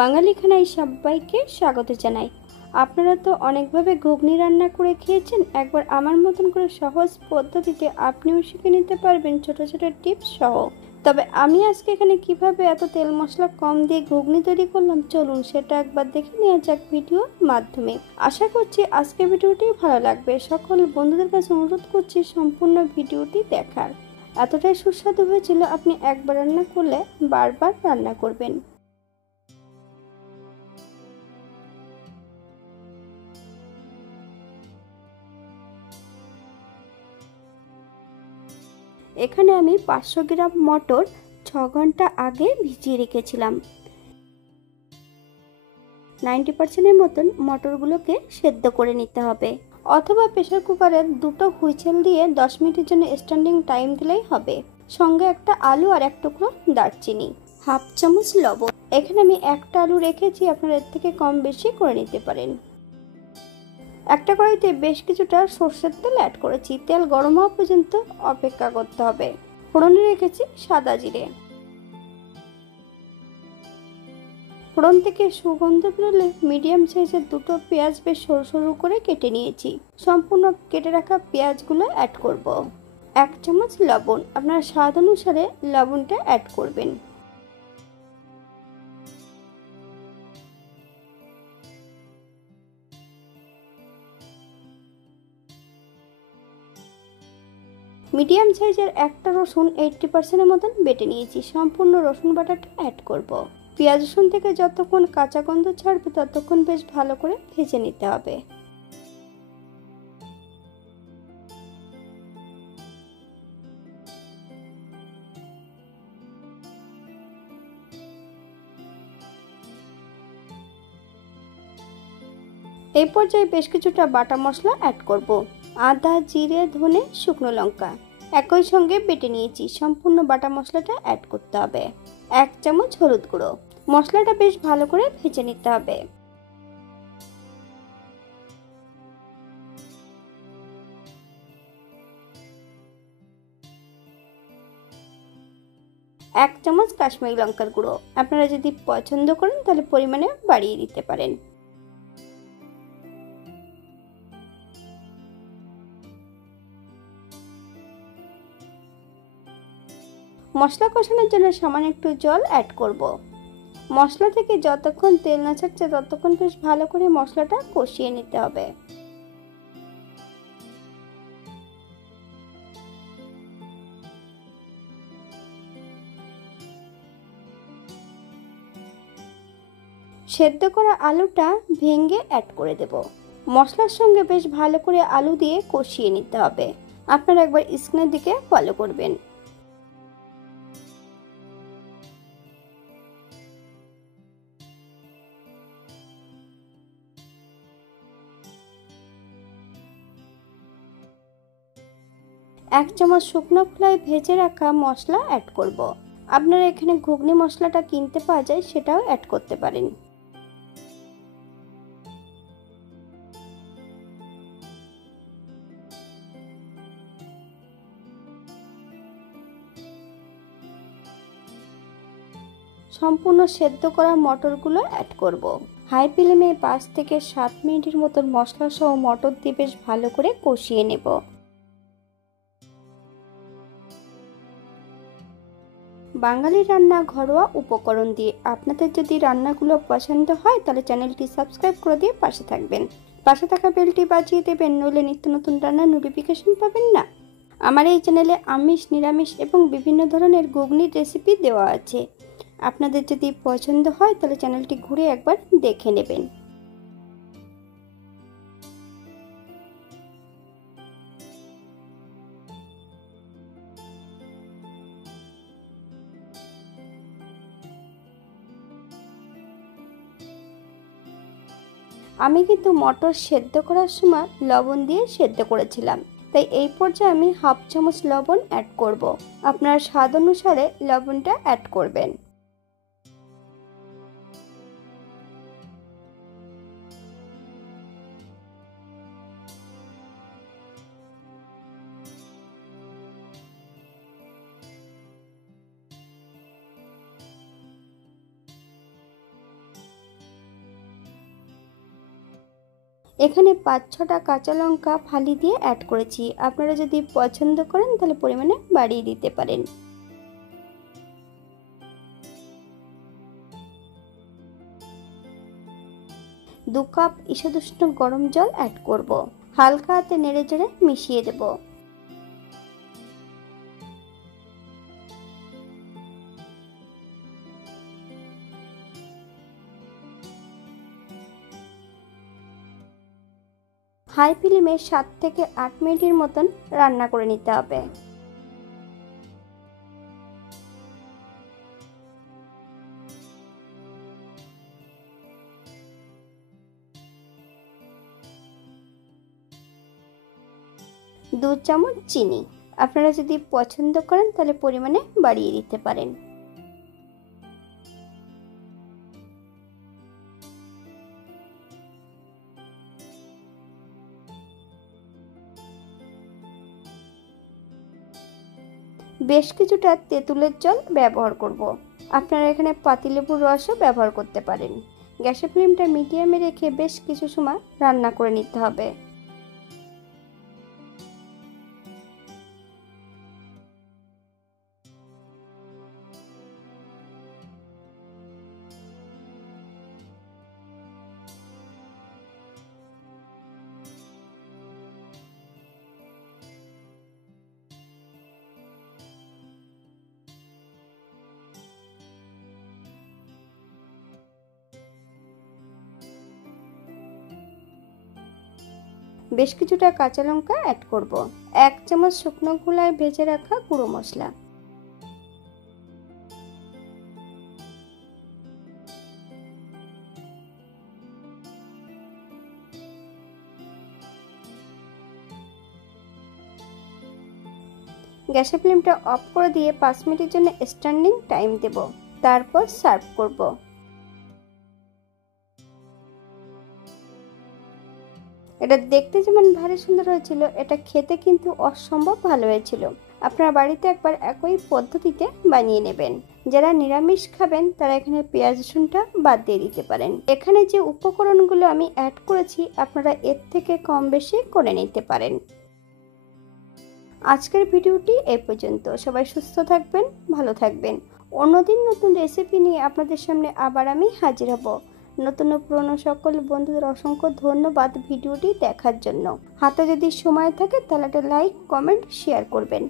বাঙালি খানায় সবাইকে স্বাগত জানাই। আপনারা তো অনেকভাবে ঘুগনি রান্না করে খেয়েছেন, একবার আমার মতন করে সহজ পদ্ধতিতে আপনিও শিখে নিতে পারবেন ছোট ছোট টিপস সহ। তবে আমি আজকে এখানে কিভাবে এত তেল মশলা কম দিয়ে ঘুগনি তৈরি করলাম, চলুন সেটা একবার দেখে নেওয়া যাক ভিডিওর মাধ্যমে। আশা করছি আজকে ভিডিওটি ভালো লাগবে। সকল বন্ধুদের কাছে অনুরোধ করছি সম্পূর্ণ ভিডিওটি দেখার। এতটাই সুস্বাদু হয়েছিল, আপনি একবার রান্না করলে বারবার রান্না করবেন। এখানে আমি 500 গ্রাম মটর 6 ঘন্টা আগে ভিজিয়ে রেখেছিলাম। 90% মতন মটরগুলোকে সেদ্ধ করে নিতে হবে, অথবা প্রেসার কুকারে দুটো হুইসেল দিয়ে 10 মিনিটের জন্য স্ট্যান্ডিং টাইম দিলেই হবে। সঙ্গে একটা আলু আর এক টুকরো দারচিনি, হাফ চামচ লবণ। এখানে আমি একটা আলু রেখেছি, আপনারা এর থেকে কম বেশি করে নিতে পারেন। একটা কড়াইতে বেশ কিছুটা সর্ষের তেল অ্যাড করেছি। তেল গরম হওয়া পর্যন্ত অপেক্ষা করতে হবে। ফোড়নে রেখেছি সাদা জিরে। ফোড়ন থেকে সুগন্ধ বেরোলে মিডিয়াম সাইজের দুটো পেঁয়াজ বেশ সরু সরু করে কেটে নিয়েছি। সম্পূর্ণ কেটে রাখা পেঁয়াজগুলো অ্যাড করব। 1 চামচ লবণ, আপনার স্বাদ অনুসারে লবণটা অ্যাড করবেন। মিডিয়াম সাইজের একটা রসুন 80% মতন বেটে নিয়েছি। সম্পূর্ণ রসুন বাটাটা অ্যাড করব। পেঁয়াজ রসুন থেকে যতক্ষণ কাঁচা গন্ধ ছাড়বে ততক্ষণ বেশ ভালো করে ভেজে নিতে হবে। এই পর্যায়ে বেশ কিছুটা বাটা মশলা অ্যাড করব। আদা, জিরে, ধনে, শুকনো লঙ্কা একই সঙ্গে বেটে নিয়েছি। সম্পূর্ণ বাটা মশলাটা অ্যাড করতে হবে। 1 চামচ হলুদ গুঁড়ো। মশলাটা বেশ ভালো করে ভেজে নিতে হবে। এক চামচ কাশ্মীরি লঙ্কার গুঁড়ো, আপনারা যদি পছন্দ করেন তাহলে পরিমাণে বাড়িয়ে দিতে পারেন। মশলা কষানোর জন্য সামান্য একটু জল অ্যাড করব। মশলা থেকে যতক্ষণ তেল না ছাড়ছে ততক্ষণ বেশ ভালো করে মশলাটা কষিয়ে নিতে হবে। সেদ্ধ করা আলুটা ভেঙে অ্যাড করে দেব। মশলার সঙ্গে বেশ ভালো করে আলু দিয়ে কষিয়ে নিতে হবে। আপনারা একবার স্ক্রিনের দিকে ফলো করবেন। এক চামচ শুকনো খোলায় ভেজে রাখা মশলা অ্যাড করব। আপনারা এখানে ঘুগনি মশলাটা কিনতে পাওয়া যায়, সেটাও অ্যাড করতে পারেন। সম্পূর্ণ সেদ্ধ করা মটরগুলো অ্যাড করব। হাই ফ্লেমে 5 থেকে 7 মিনিটের মতন মশলা সহ মটর দিয়ে বেশ ভালো করে কষিয়ে নেব। বাঙালি রান্না ঘরোয়া উপকরণ দিয়ে। আপনাদের যদি রান্নাগুলো পছন্দ হয় তাহলে চ্যানেলটি সাবস্ক্রাইব করে দিয়ে পাশে থাকবেন। পাশে থাকা বেলটি বাজিয়ে দেবেন, নইলে নিত্য নতুন রান্নার নোটিফিকেশন পাবেন না। আমার এই চ্যানেলে আমিষ, নিরামিষ এবং বিভিন্ন ধরনের ঘুগনির রেসিপি দেওয়া আছে। আপনাদের যদি পছন্দ হয় তাহলে চ্যানেলটি ঘুরে একবার দেখে নেবেন। আমি কিন্তু মটর সেদ্ধ করার সময় লবণ দিয়ে সেদ্ধ করেছিলাম, তাই এই পর্যায়ে আমি হাফ চামচ লবণ অ্যাড করব। আপনার স্বাদ অনুসারে লবণটা অ্যাড করবেন। এখানে 5-6টা কাঁচা লঙ্কা ফালি দিয়ে অ্যাড করেছি। আপনারা যদি পছন্দ করেন তাহলে পরিমাণে বাড়িয়ে দিতে পারেন। 2 কাপ ঈষদুষ্ণ গরম জল অ্যাড করব। হালকা হাতে নেড়েচেড়ে মিশিয়ে দেব। হাই ফ্লেমে 7 থেকে 8 মিনিটের মতন রান্না করে নিতে হবে। দু চামচ চিনি, আপনারা যদি পছন্দ করেন তাহলে পরিমাণে বাড়িয়ে দিতে পারেন। বেশ কিছুটা তেঁতুলের জল ব্যবহার করব। আপনারা এখানে পাতিলেবুর রসও ব্যবহার করতে পারেন। গ্যাসের ফ্লেমটা মিডিয়ামে রেখে বেশ কিছু সময় রান্না করে নিতে হবে। বেশ কিছুটা কাঁচা লঙ্কা অ্যাড করব। 1 চামচ শুকনো খোলায় ভেজে রাখা গুঁড়ো মশলা, গ্যাসের ফ্লেমটা অফ করে দিয়ে 5 মিনিটের জন্য স্ট্যান্ডিং টাইম দেব। তারপর সার্ভ করব। এটা দেখতে যেমন ভারী সুন্দর হয়েছিল, এটা খেতে কিন্তু অসম্ভব ভালো হয়েছিল। আপনারা বাড়িতে একবার একই পদ্ধতিতে বানিয়ে নেবেন। যারা নিরামিষ খাবেন তারা এখানে পেঁয়াজ রসুনটা বাদ দিয়ে দিতে পারেন। এখানে যে উপকরণগুলো আমি অ্যাড করেছি আপনারা এর থেকে কম বেশি করে নিতে পারেন। আজকের ভিডিওটি এই পর্যন্ত। সবাই সুস্থ থাকবেন, ভালো থাকবেন। অন্যদিন নতুন রেসিপি নিয়ে আপনাদের সামনে আবার আমি হাজির হব। নতুন ও পুরনো সকল বন্ধুদের অসংখ্য ধন্যবাদ ভিডিওটি দেখার জন্য। হাতে যদি সময় থাকে তাহলে একটা লাইক, কমেন্ট, শেয়ার করবেন।